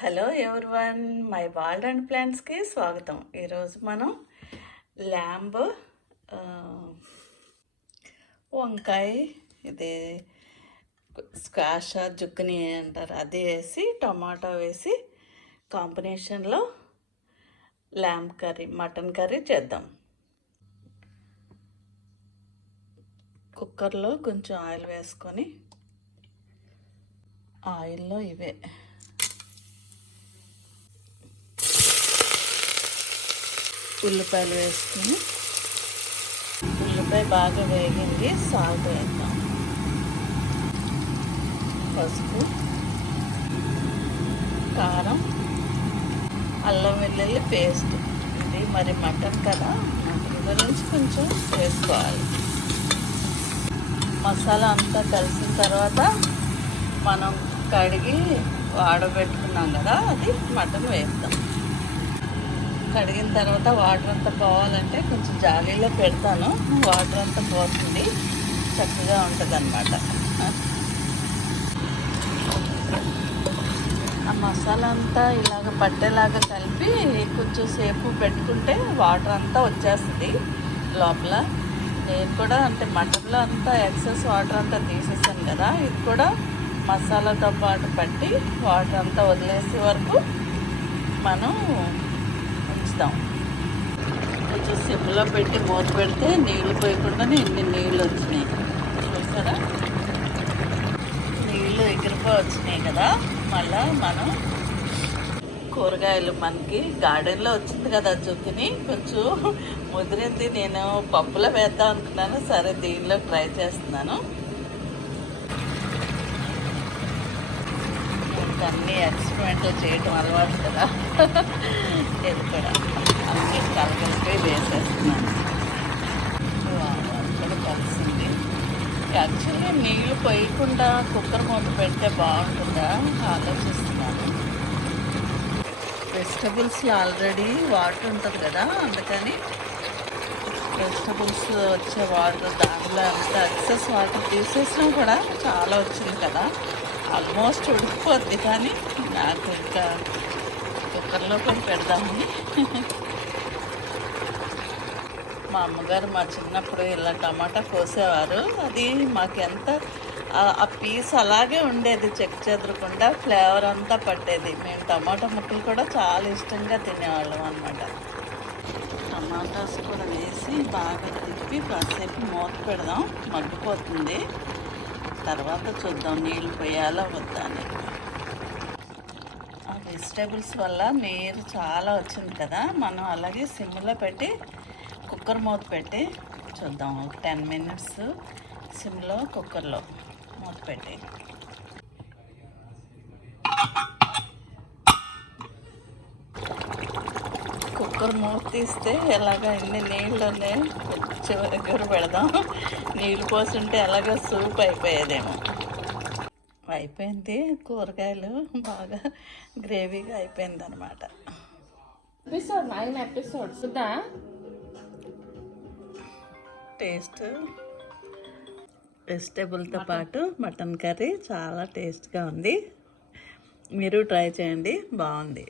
Hello one my world and ప్లాంట్స్కి స్వాగతం. ఈరోజు మనం ల్యాంబ్ వంకాయ ఇది స్క్వాష్ జుక్కుని అంటారు. అది వేసి టమాటో వేసి కాంబినేషన్లో ల్యాంబ్ కర్రీ మటన్ కర్రీ చేద్దాం. కుక్కర్లో కొంచెం ఆయిల్ వేసుకొని ఆయిల్లో ఇవే. ఉల్లిపాయలు వేసుకుని ఉల్లిపాయ బాగా వేగింది సాల్ట్ వేద్దాం. పసుపు కారం అల్లం వెల్లుల్లి పేస్ట్. ఇది మరి మటన్ కదా మటన్ గురించి కొంచెం వేసుకోవాలి. మసాలా అంతా కలిసిన తర్వాత మనం కడిగి వాడబెట్టుకున్నాం కదా అది మటన్ వేస్తాం కడిగిన తర్వాత వాటర్ అంతా పోవాలంటే కొంచెం జాలీలో పెడతాను. వాటర్ అంతా పోతుంది. చక్కగా ఉంటుంది అనమాట ఆ మసాలా అంతా ఇలాగ పట్టేలాగా కలిపి కొంచెం సేపు పెట్టుకుంటే వాటర్ అంతా వచ్చేస్తుంది లోపల. నేను కూడా అంటే మటన్లో అంతా ఎక్సెస్ వాటర్ అంతా తీసేసాను కదా. ఇది కూడా మసాలాతో పాటు పట్టి వాటర్ అంతా వదిలేసే వరకు మనం వేస్తాం కొంచెం సిమ్లో పెట్టి మూత పెడితే నీళ్ళు పోయకుండానే ఇన్ని నీళ్ళు వచ్చినాయి. చూస్తారా? నీళ్ళు ఎగిరిపో వచ్చినాయి కదా. మళ్ళా మనం కూరగాయలు మనకి గార్డెన్లో వచ్చింది కదా చుక్కిని కొంచెం ముదిరింది. నేను పప్పులో వేద్దాం అనుకున్నాను. సరే దీనిలో ట్రై చేస్తున్నాను. ఇంకా అన్ని ఎక్స్పెరిమెంట్లు చేయటం అలవాటు కదా. ఇది కూడా. అన్ని కలగలిపి వేసేస్తున్నాను. వావ్, కలిసింది. యాక్చువల్లీ నీళ్ళు పోయకుండా కుక్కర్ మూత పెడితే బాగుంటుందా? ఆలోచిస్తున్నాను. వెజిటబుల్స్లో ఆల్రెడీ వాటర్ ఉంటుంది కదా అందుకని వెజిటబుల్స్ వచ్చే వాటర్ దాంట్లో అంత ఎక్సెస్ వాటర్ తీసేసినా కూడా చాలా వచ్చింది కదా. ఆల్మోస్ట్ ఉడికిపోద్ది కానీ నాకు ఇంకా కుక్కర్లో కూడా పెడదామని. మా అమ్మగారు మా చిన్నప్పుడు ఇలా టమాటా కోసేవారు. అది మాకెంత ఆ- ఆ పీస్ అలాగే ఉండేది చెక్ చెదరకుండా ఫ్లేవర్ అంతా పట్టేది. మేము టమాటా ముక్కలు కూడా చాలా ఇష్టంగా తినేవాళ్ళం అనమాట టమాటాస్ కూడా వేసి బాగా తిప్పి కాసేపు మూత పెడదాం. మగ్గిపోతుంది. తర్వాత చూద్దాం నీళ్ళు పోయాలా వద్దా అని. ఆ వెజిటేబుల్స్ వల్ల నీరు చాలా వచ్చింది కదా మనం అలాగే సిమ్లో పెట్టి కుక్కర్ మూత పెట్టి చూద్దాం. ఒక టెన్ మినిట్స్ సిమ్లో కుక్కర్లో మూత పెట్టి. కుక్కర్ మూత తీస్తే ఎలాగ ఉన్నాయి చివరి దగ్గర పెడదాం. నీళ్ళు పోస్తుంటే ఎలాగ సూప్ అయిపోయేదేమో. అయిపోయింది కూరగాయలు. బాగా గ్రేవీగా అయిపోయింది అనమాట ఎపిసోడ్ నైన్ ఎపిసోడ్. సుధా? టేస్ట్. వెజిటేబుల్తో పాటు మటన్ కర్రీ చాలా టేస్ట్గా ఉంది. మీరు ట్రై చేయండి. బాగుంది.